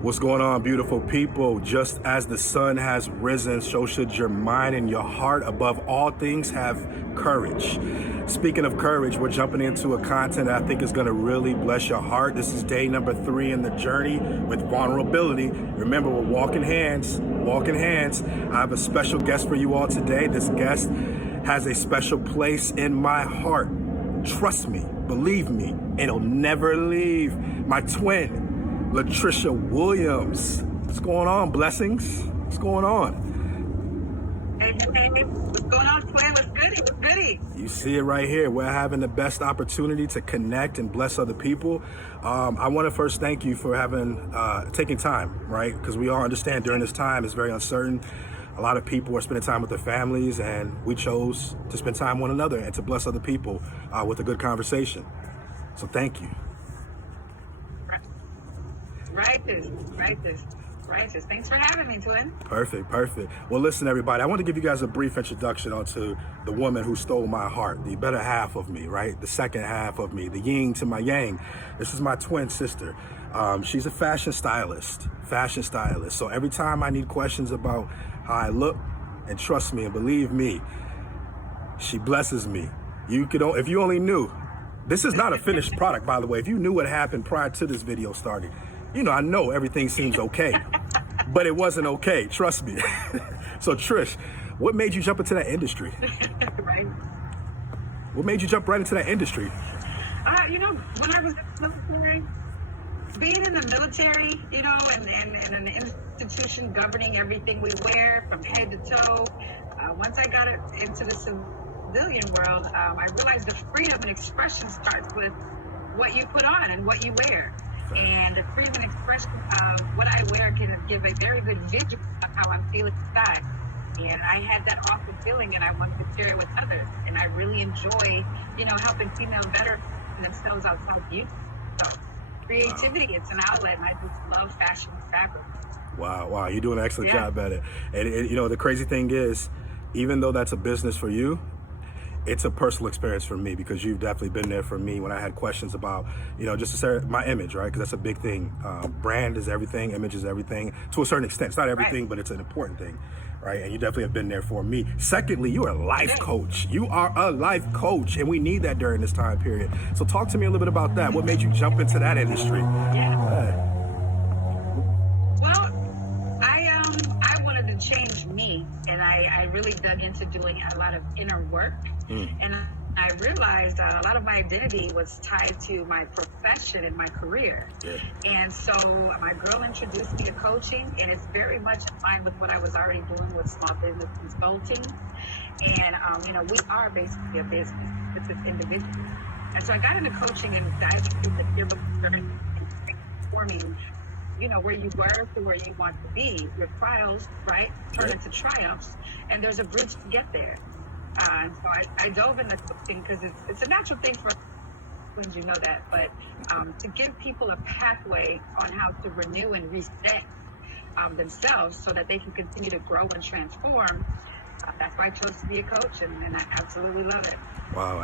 What's going on, beautiful people? Just as the sun has risen, so should your mind and your heart. Above all things, have courage. Speaking of courage, we're jumping into a content that I think is going to really bless your heart. This is day number 3 in the journey with vulnerability. Remember, we're walking hands, walking hands. I have a special guest for you all today. This guest has a special place in my heart. Trust me, believe me, it'll never leave. My twin, Latricia Williams. What's going on, blessings? What's going on? Hey, what's going on, twin? What's goody? What's goody? You see it right here. We're having the best opportunity to connect and bless other people. I want to first thank you for taking time, right? Because we all understand during this time it's very uncertain. A lot of people are spending time with their families, and we chose to spend time with one another and to bless other people with a good conversation. So thank you. Righteous. Thanks for having me, twin. Perfect. Well, listen, everybody, I want to give you guys a brief introduction onto the woman who stole my heart, the better half of me, right? The second half of me, the yin to my yang. This is my twin sister. She's a fashion stylist. So every time I need questions about how I look, and trust me and believe me, she blesses me. If you only knew, this is not a finished product, by the way. If you knew what happened prior to this video starting, I know everything seems okay, but it wasn't okay, trust me. So Trish, what made you jump into that industry? Right. What made you jump right into that industry? When I was in the military, being in the military, and an institution governing everything we wear from head to toe, once I got into the civilian world, I realized the freedom and expression starts with what you put on and what you wear. And the freedom and expression of what I wear can give a very good visual of how I'm feeling inside. And I had that awesome feeling, and I wanted to share it with others. And I really enjoy, helping females better themselves outside beauty. So creativity, it's an outlet, and I just love fashion and fabric. Wow, you're doing an excellent job at it. And the crazy thing is, even though that's a business for you, it's a personal experience for me, because you've definitely been there for me when I had questions about, just my image, right? Because that's a big thing. Brand is everything, image is everything, to a certain extent. It's not everything, but it's an important thing, right? And you definitely have been there for me. Secondly, you are a life coach. You are a life coach, and we need that during this time period. So talk to me a little bit about that. What made you jump into that industry? Well, I wanted to change me, and I really dug into doing a lot of inner work. And I realized a lot of my identity was tied to my profession and my career. And so my girl introduced me to coaching, and it's very much in line with what I was already doing with small business consulting. And, we are basically a business. It's an individual. And so I got into coaching and dived into the biblical journey, forming where you were to where you want to be. Your trials, right, turn into triumphs, and there's a bridge to get there. And so I dove into coaching because it's a natural thing for twins, that, but to give people a pathway on how to renew and reset themselves so that they can continue to grow and transform, that's why I chose to be a coach, and I absolutely love it. Wow,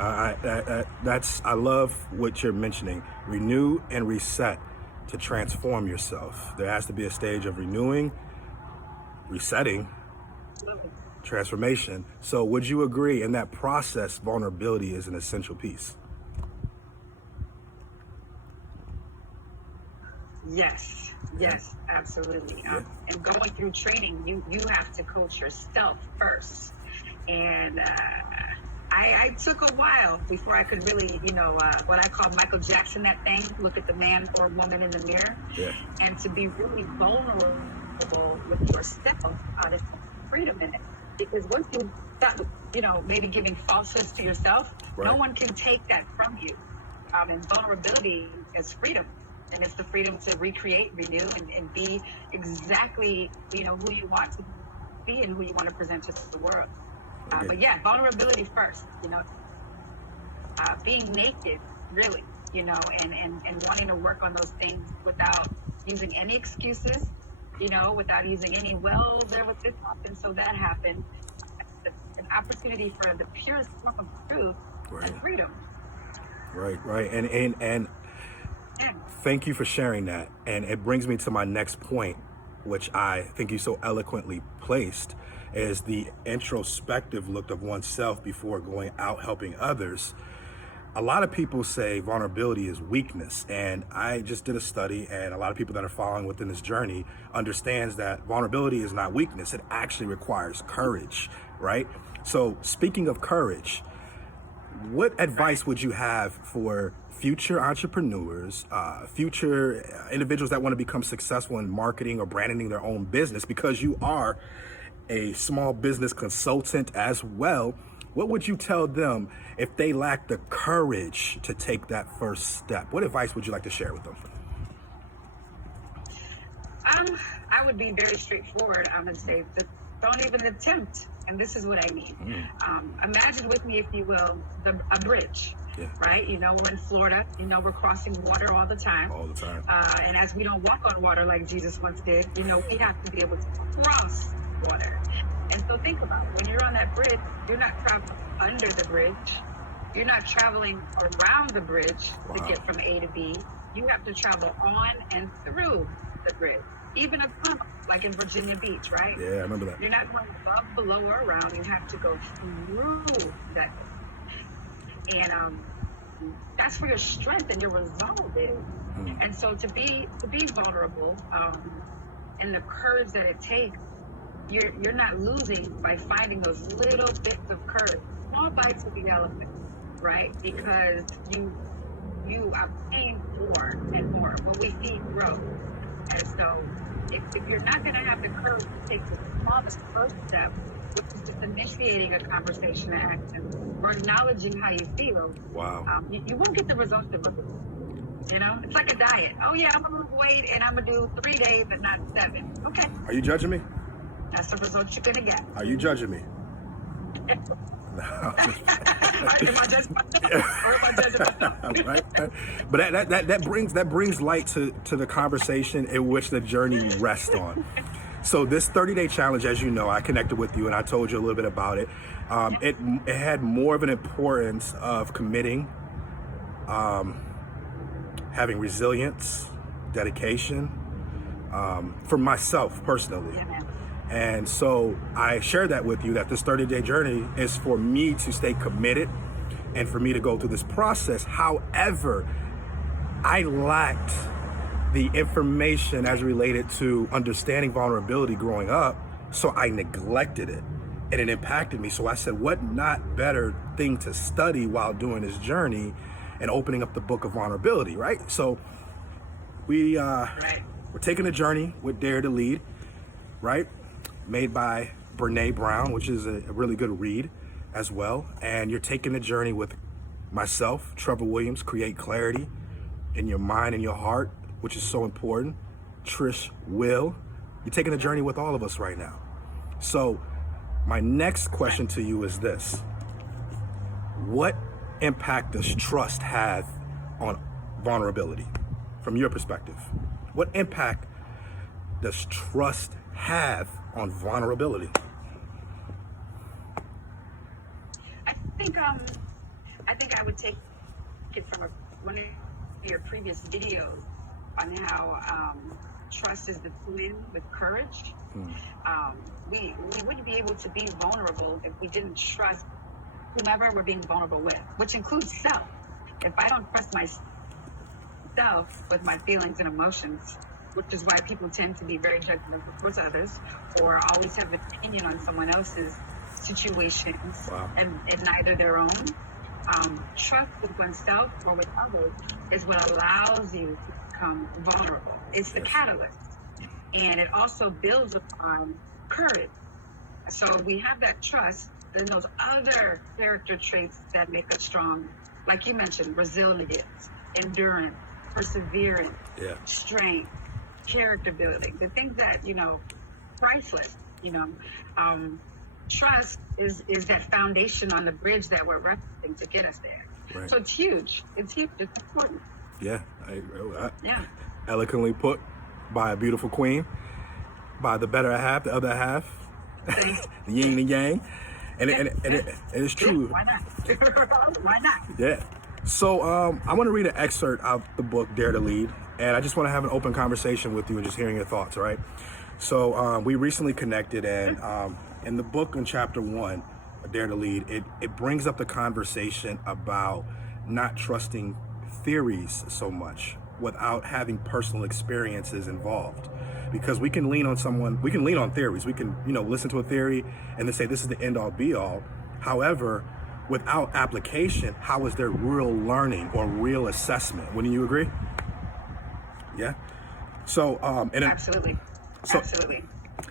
I love what you're mentioning, renew and reset. To transform yourself, there has to be a stage of renewing, resetting, transformation. So would you agree in that process, vulnerability is an essential piece? Yes, absolutely. And going through training, you have to coach yourself first. And I took a while before I could really, what I call Michael Jackson, that thing, look at the man or woman in the mirror, and to be really vulnerable with yourself, there's freedom in it. Because once you start, maybe giving falsehoods to yourself, no one can take that from you. And vulnerability is freedom. And it's the freedom to recreate, renew, and be exactly, who you want to be and who you want to present to the world. But vulnerability first, being naked, really, and wanting to work on those things without using any excuses, without using any, there was this happened, so that happened. An opportunity for the purest form of truth and freedom. Right. And thank you for sharing that. And it brings me to my next point, which I think you so eloquently placed, is the introspective look of oneself before going out helping others. A lot of people say vulnerability is weakness, and I just did a study, and a lot of people that are following within this journey understands that vulnerability is not weakness. It actually requires courage, right? So speaking of courage, what advice would you have for future entrepreneurs, future individuals that want to become successful in marketing or branding their own business, because you are a small business consultant as well? What would you tell them if they lack the courage to take that first step? What advice would you like to share with them? I would be very straightforward. I'm going to say, don't even attempt. And this is what I mean. Imagine with me, if you will, a bridge, right? You know, we're in Florida. You know, we're crossing water all the time. All the time. And as we don't walk on water like Jesus once did, you know, we have to be able to cross water. And so think about it. When you're on that bridge, you're not traveling under the bridge. You're not traveling around the bridge to get from A to B. You have to travel on and through the bridge. Even a tunnel, like in Virginia Beach, right? Yeah, I remember that. You're not going above, below, or around. You have to go through that. And that's where your strength and your resolve is. And so to be vulnerable, and the courage that it takes, you're not losing by finding those little bits of courage, small bites of the elephant, right? Because you are paying more and more when we feed growth. And so if you're not going to have the courage to take the smallest first step, which is just initiating a conversation to action or acknowledging how you feel, you won't get the results you're looking for. You know, it's like a diet. Oh yeah, I'm gonna lose weight and I'm gonna do 3 days and not 7. Okay. Are you judging me? That's the results you're gonna get. Are you judging me? Am I judging myself? Or am I judging myself? Right? But that brings light to the conversation in which the journey rests on. So this 30-day challenge, as you know, I connected with you and I told you a little bit about it. It had more of an importance of committing, having resilience, dedication, for myself personally. Yeah, man. And so I share that with you, that this 30-day journey is for me to stay committed and for me to go through this process. However, I lacked the information as related to understanding vulnerability growing up, so I neglected it and it impacted me. So I said, what not better thing to study while doing this journey and opening up the book of vulnerability, right? So we're taking a journey with Dare to Lead, right? Made by Brene Brown, which is a really good read as well. And you're taking the journey with myself, Trevor Williams, Create Clarity in your mind and your heart, which is so important. Trish Will, you're taking a journey with all of us right now. So my next question to you is this: what impact does trust have on vulnerability from your perspective? What impact does trust have on vulnerability? I think I would take it from one of your previous videos on how trust is the twin with courage. We wouldn't be able to be vulnerable if we didn't trust whomever we're being vulnerable with, which includes self. If I don't trust myself with my feelings and emotions, which is why people tend to be very judgmental towards others or always have an opinion on someone else's situations and neither their own. Trust with oneself or with others is what allows you to become vulnerable. It's the catalyst. And it also builds upon courage. So we have that trust, then those other character traits that make us strong, like you mentioned, resilience, endurance, perseverance, strength, character building, the things that, priceless, trust is that foundation on the bridge that we're referencing to get us there. Right. So it's huge. It's important. Yeah. Eloquently put by a beautiful queen, by the better half, the other half, the yin and yang. And it's true. Why not? Why not? Yeah. So I want to read an excerpt of the book Dare to Lead. and I just want to have an open conversation with you and just hearing your thoughts, all right? So we recently connected, and in the book in chapter 1, Dare to Lead, it brings up the conversation about not trusting theories so much without having personal experiences involved. Because we can lean on theories. We can, listen to a theory and then say this is the end all be all. However, without application, how is there real learning or real assessment? Wouldn't you agree? Yeah. So, Absolutely. Absolutely.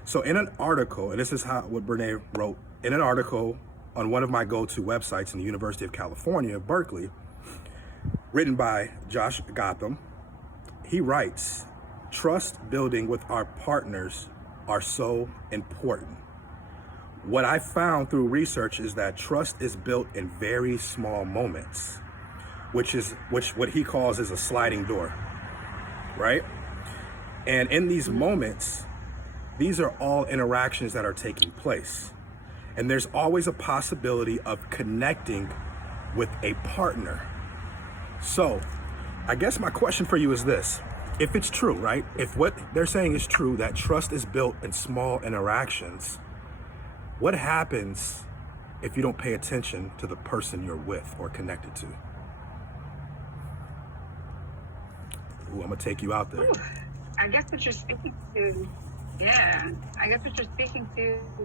So in an article, and this is what Brene wrote, in an article on one of my go-to websites in the University of California, Berkeley, written by Josh Gotham, he writes, "Trust building with our partners are so important. What I found through research is that trust is built in very small moments, which what he calls is a sliding door, right? And in these moments, these are all interactions that are taking place. And there's always a possibility of connecting with a partner. So I guess my question for you is this. If it's true, right? If what they're saying is true, that trust is built in small interactions, what happens if you don't pay attention to the person you're with or connected to? Ooh, I'm gonna take you out there. Ooh, I guess what you're speaking to,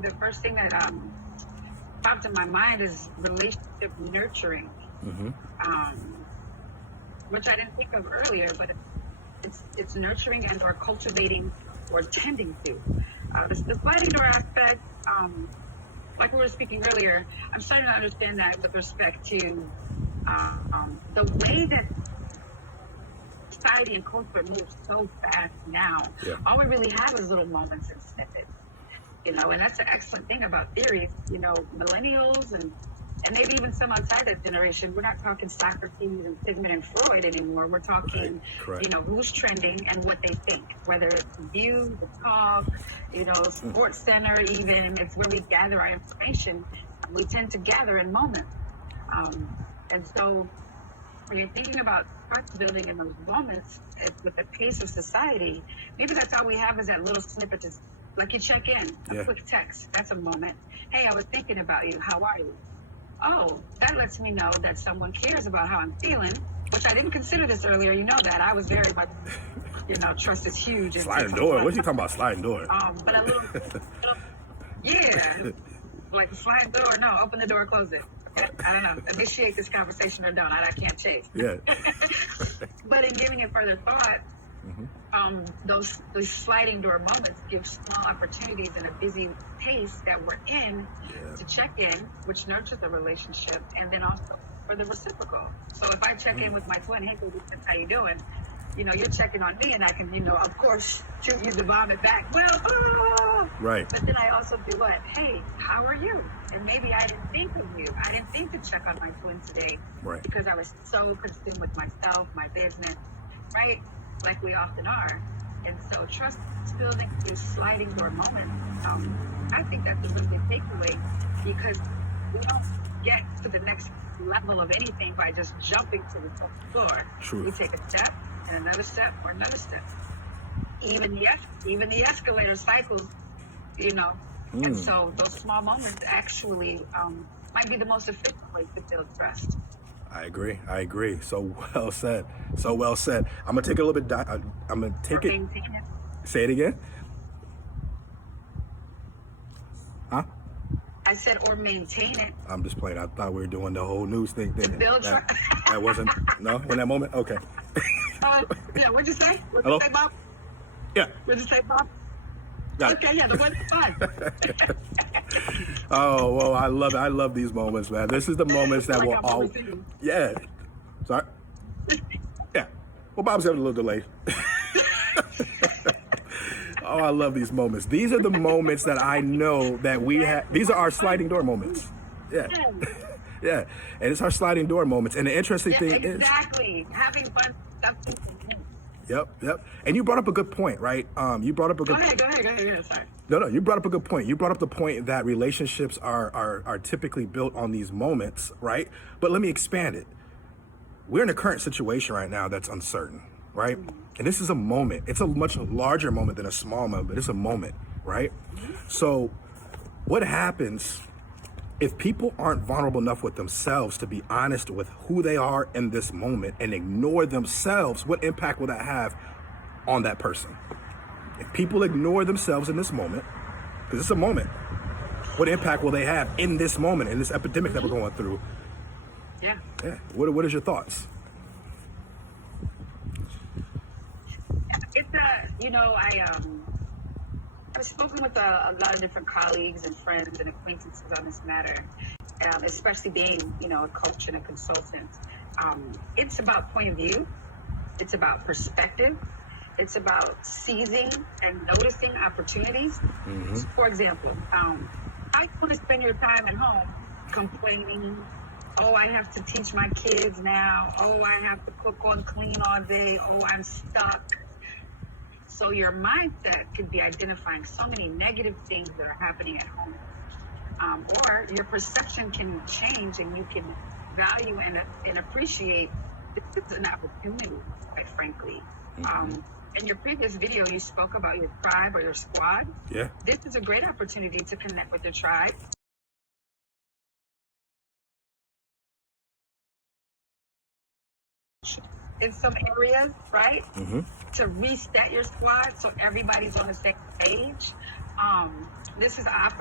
the first thing that popped in my mind is relationship nurturing, which I didn't think of earlier, but it's nurturing and or cultivating or tending to. The sliding door aspect, like we were speaking earlier, I'm starting to understand that with respect to the way that society and culture moves so fast now. Yeah. All we really have is little moments and snippets, and that's an excellent thing about theories. Millennials and maybe even some outside that generation, we're not talking Socrates and Sigmund and Freud anymore. We're talking, Right. Who's trending and what they think, whether it's View, The Talk, Sports Center even. It's where we gather our information. We tend to gather in moments. And so when you're thinking about trust building in those moments, with the pace of society, maybe that's all we have is that little snippet, like you check in, a quick text. That's a moment. Hey, I was thinking about you. How are you? Oh, that lets me know that someone cares about how I'm feeling, which I didn't consider this earlier. You know that. I was very much, trust is huge. Sliding door? What are you talking about, sliding door? But a little yeah, like a sliding door. No, open the door, close it. I don't know, initiate this conversation or don't. I can't chase. Yeah. But in giving it further thought, those sliding door moments give small opportunities in a busy pace that we're in to check in, which nurtures the relationship, and then also for the reciprocal. So if I check in with my twin, hey, baby, how you doing? You're checking on me, and I can, of course, shoot you the vomit back. Well, right. But then I also do what? Hey, how are you? And maybe I didn't think of you. I didn't think to check on my twin today, Right. Because I was so consumed with myself, my business, right? Like we often are. And so trust building is sliding door moments. I think that's a really good takeaway, because we don't get to the next level of anything by just jumping to the floor. True. We take a step and another step or another step. Even the escalator cycles, And so those small moments actually might be the most efficient way to build trust. I agree. So well said. I'm gonna take it a little bit. I'm gonna take it. Maintain it. Say it again. Huh? I said, or maintain it. I'm just playing. I thought we were doing the whole news thing. Build trust. That wasn't. No, in that moment. Okay. Yeah. What'd you say? Hello? What'd you say, Bob? Yeah. What'd you say, Bob? Got it. Okay. Yeah. The one's fun. Oh, well, I love these moments, man. This is the moments that will all. Yeah. Sorry. Yeah. Well, Bob's having a little delay. Oh, I love these moments. These are the moments that I know that we have. These are our sliding door moments. Yeah. Yeah. And it's our sliding door moments. And the interesting thing is. Exactly. Having fun stuff. Yep. And you brought up a good point, right? You brought up a good. Go ahead. Yeah, sorry. No, you brought up a good point. You brought up the point that relationships are typically built on these moments, right? But let me expand it. We're in a current situation right now that's uncertain, right? And this is a moment. It's a much larger moment than a small moment, but it's a moment, right? So what happens if people aren't vulnerable enough with themselves to be honest with who they are in this moment and ignore themselves? What impact will that have on that person? If people ignore themselves in this moment, because it's a moment, what impact will they have in this moment, in this epidemic that we're going through? Yeah. Yeah. What is your thoughts? It's I've spoken with a lot of different colleagues and friends and acquaintances on this matter, especially being, a coach and a consultant. It's about point of view. It's about perspective. It's about seizing and noticing opportunities. For example, how you want to spend your time at home complaining, oh, I have to teach my kids now. Oh, I have to cook and clean all day. Oh, I'm stuck. So your mindset could be identifying so many negative things that are happening at home. Or your perception can change and you can value and appreciate this is an opportunity, quite frankly. In your previous video, you spoke about your tribe or your squad. Yeah. This is a great opportunity to connect with your tribe. In some areas, right? To reset your squad so everybody's on the same page. This is a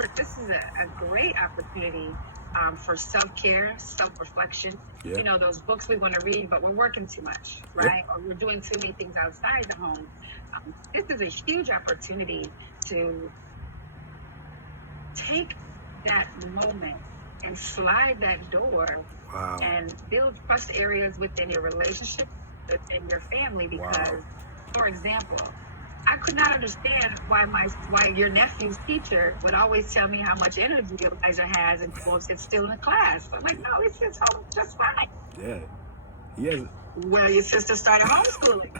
great opportunity for self-care, self-reflection. Yeah. Those books we want to read, but we're working too much, right? Or we're doing too many things outside the home. This is a huge opportunity to take that moment and slide that door. Wow. And build trust areas within your relationship and your family. Because, for example, I could not understand why your nephew's teacher would always tell me how much energy Elijah has and quotes it's still in the class. I'm like, no, he sits home just fine. Yeah. Yes. Well, your sister started homeschooling.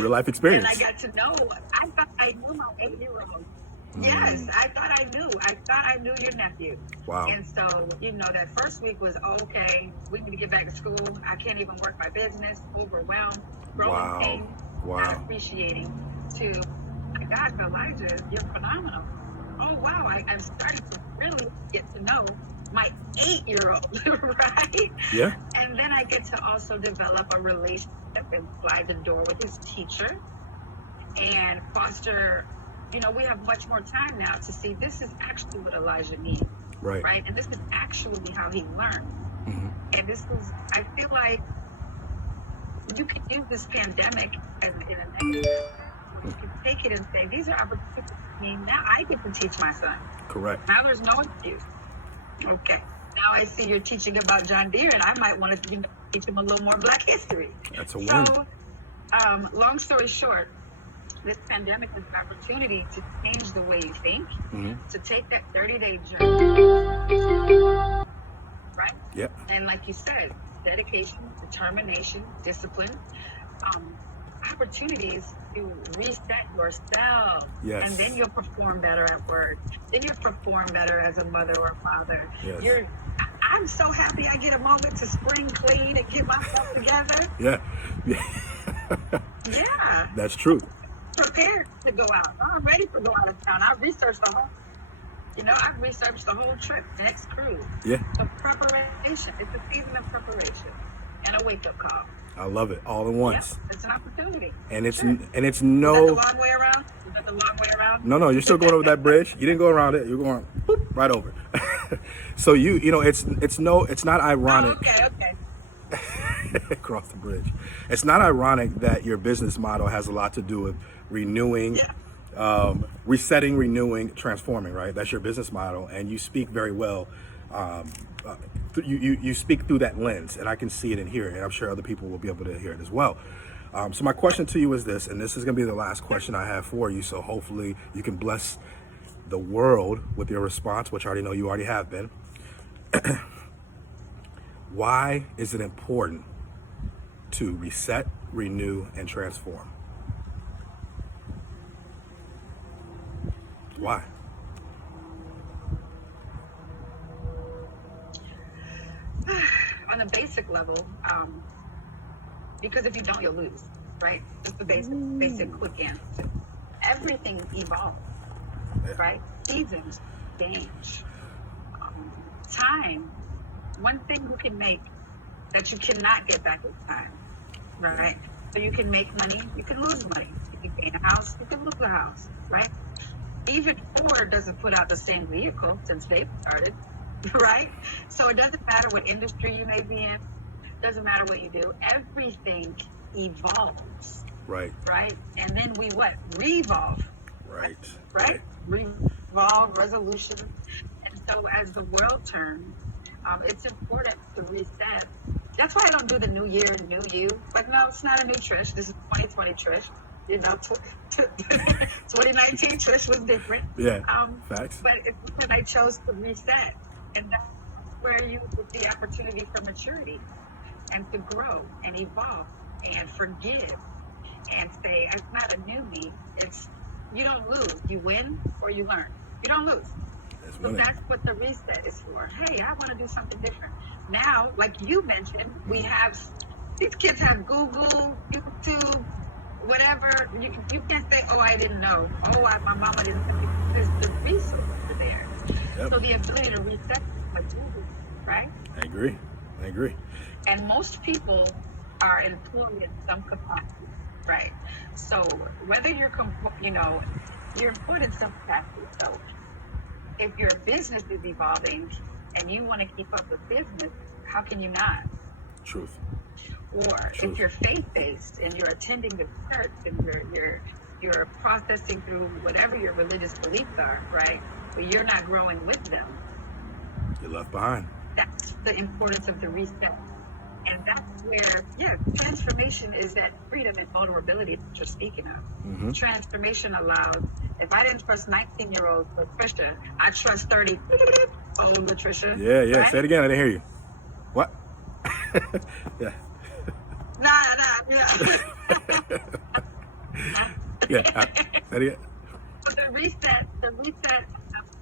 Real life experience. And I got to know. I thought I knew my 8-year-old. Yes, I thought I knew. I thought I knew your nephew. Wow. And so, that first week was, okay, we need to get back to school. I can't even work my business, overwhelmed, growing pain, not appreciating. To, my God, Elijah, you're phenomenal. Oh, wow, I'm starting to really get to know my 8-year-old, right? Yeah. And then I get to also develop a relationship and slide the door with his teacher and foster. We have much more time now to see this is actually what Elijah needs, right? And this is actually how he learned. And I feel like you can use this pandemic in a negative. You can take it and say, these are opportunities for me. Now I get to teach my son. Correct. Now there's no excuse. Okay. Now I see you're teaching about John Deere, and I might want to teach him a little more Black history. That's a win. So, long story short, this pandemic is an opportunity to change the way you think, to take that 30-day journey, right? Yep. And like you said, dedication, determination, discipline, opportunities to reset yourself. Yes. And then you'll perform better at work. Then you'll perform better as a mother or father. Yes. I'm so happy I get a moment to spring clean and get myself together. Yeah. Yeah. That's true. Prepared to go out. I'm ready to go out of town. I've researched I've researched the whole trip, next cruise. Yeah. So preparation. It's a season of preparation and a wake-up call. I love it all at once. Yeah, it's an opportunity. And it's sure. and it's Is no. that the long way around? Is that the long way around? No, you're still going over that bridge. You didn't go around it. You're going boop, right over. So it's not ironic. Oh, okay. Across the bridge. It's not ironic that your business model has a lot to do with renewing, resetting, renewing, transforming, right? That's your business model, and you speak very well. You speak through that lens, and I can see it and hear it, and I'm sure other people will be able to hear it as well. So my question to you is this, and this is going to be the last question I have for you, so hopefully you can bless the world with your response, which I already know you already have been. Why is it important to reset, renew, and transform? Why? On a basic level, because if you don't, you'll lose. right? Just the basic quick answer. Everything evolves, right? Seasons change. Time, one thing you can make that you cannot get back in time, right? So you can make money, you can lose money. You can gain a house, you can lose a house, right? Even Ford doesn't put out the same vehicle since they started, right? So it doesn't matter what industry you may be in, doesn't matter what you do, everything evolves, Right. right? And then we what? Revolve, Right. right? Revolve, resolution. And so as the world turns, it's important to reset. That's why I don't do the new year, new you. Like, no, it's not a new Trish. This is 2020 Trish. You know, 2019 Trish was different. Yeah. Facts. But it's because I chose to reset. And that's where you get the opportunity for maturity and to grow and evolve and forgive and say, it's not a new me. It's, you don't lose. You win or you learn. You don't lose. So that's what the reset is for. Hey, I want to do something different. Now, like you mentioned, we have, these kids have Google, YouTube, whatever. You can't say, oh, I didn't know. Oh, my mama didn't tell me. There's the resources there. Yep. So the ability to reset is like Google, right? I agree. And most people are employed in some capacity, right? So whether you're employed in some capacity. So if your business is evolving and you want to keep up with business, how can you not? Truth. Or if you're faith-based and you're attending the church and you're processing through whatever your religious beliefs are, right? But you're not growing with them. You're left behind. That's the importance of the reset. And that's where, transformation is that freedom and vulnerability that you're speaking of. Mm-hmm. Transformation allows, if I didn't trust 19-year-old Latricia, I trust 30 old Latricia. Yeah. Right? Say it again. I didn't hear you. What? Yeah. Nah. Yeah. Say it again. But the reset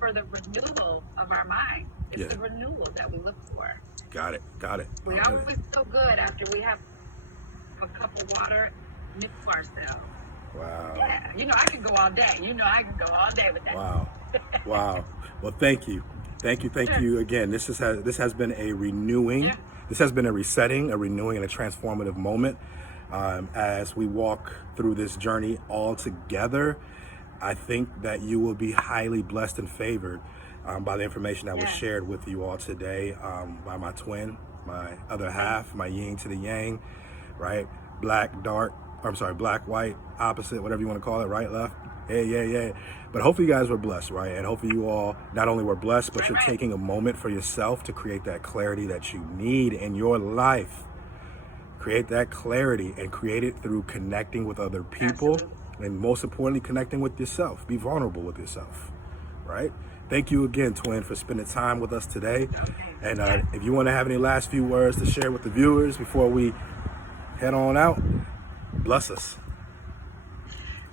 for the renewal of our mind. It's the renewal that we look for. Got it. We always feel good after we have a cup of water, new ourselves. Wow. Yeah, I can go all day. I can go all day with that. Wow. Well, thank you again. This has been a renewing. Yeah. This has been a resetting, a renewing, and a transformative moment. As we walk through this journey all together, I think that you will be highly blessed and favored by the information that was shared with you all today by my twin, my other half, my yin to the yang, right? Black, white, opposite, whatever you want to call it, right, left. Yeah. But hopefully you guys were blessed, right? And hopefully you all not only were blessed, but you're taking a moment for yourself to create that clarity that you need in your life. Create that clarity and create it through connecting with other people. Absolutely. And most importantly, connecting with yourself. Be vulnerable with yourself, right? Thank you again, twin, for spending time with us today. And if you want to have any last few words to share with the viewers before we head on out, bless us.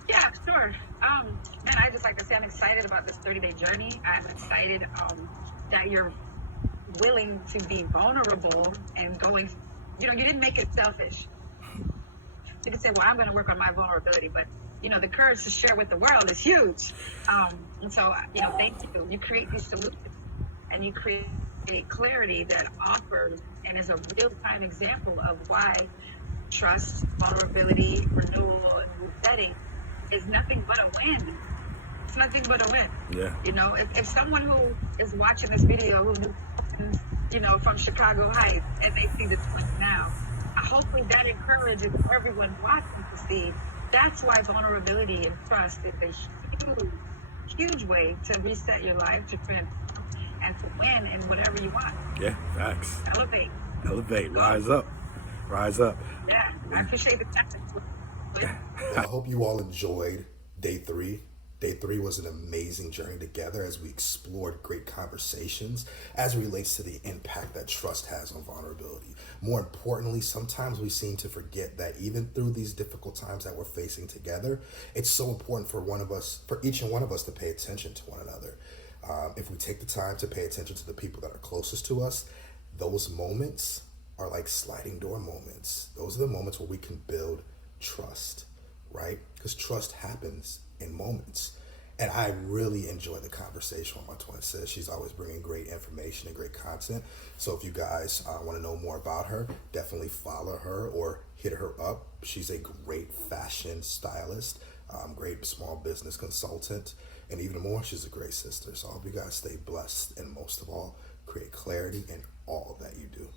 Yeah, sure. Man, I just like to say I'm excited about this 30-day journey. I'm excited that you're willing to be vulnerable and going, you didn't make it selfish. You can say, well, I'm going to work on my vulnerability, but the courage to share with the world is huge. And so, thank you. You create these solutions and you create clarity that offers and is a real-time example of why trust, vulnerability, renewal, and resetting is nothing but a win. It's nothing but a win. Yeah. If someone who is watching this video who knew, from Chicago Heights and they see the twins now, hopefully that encourages everyone watching to see that's why vulnerability and trust is a huge way to reset your life, to transform, and to win in whatever you want. Yeah, facts. Elevate. Rise up. Yeah, I appreciate the time. I hope you all enjoyed day 3. Day 3 was an amazing journey together as we explored great conversations as it relates to the impact that trust has on vulnerability. More importantly, sometimes we seem to forget that even through these difficult times that we're facing together, it's so important for each and one of us to pay attention to one another. If we take the time to pay attention to the people that are closest to us, those moments are like sliding door moments. Those are the moments where we can build trust, right? Because trust happens in moments. And I really enjoy the conversation with my twin sis. She's always bringing great information and great content. So if you guys want to know more about her, definitely follow her or hit her up. She's a great fashion stylist, great small business consultant, and even more, she's a great sister. So I hope you guys stay blessed and most of all, create clarity in all that you do.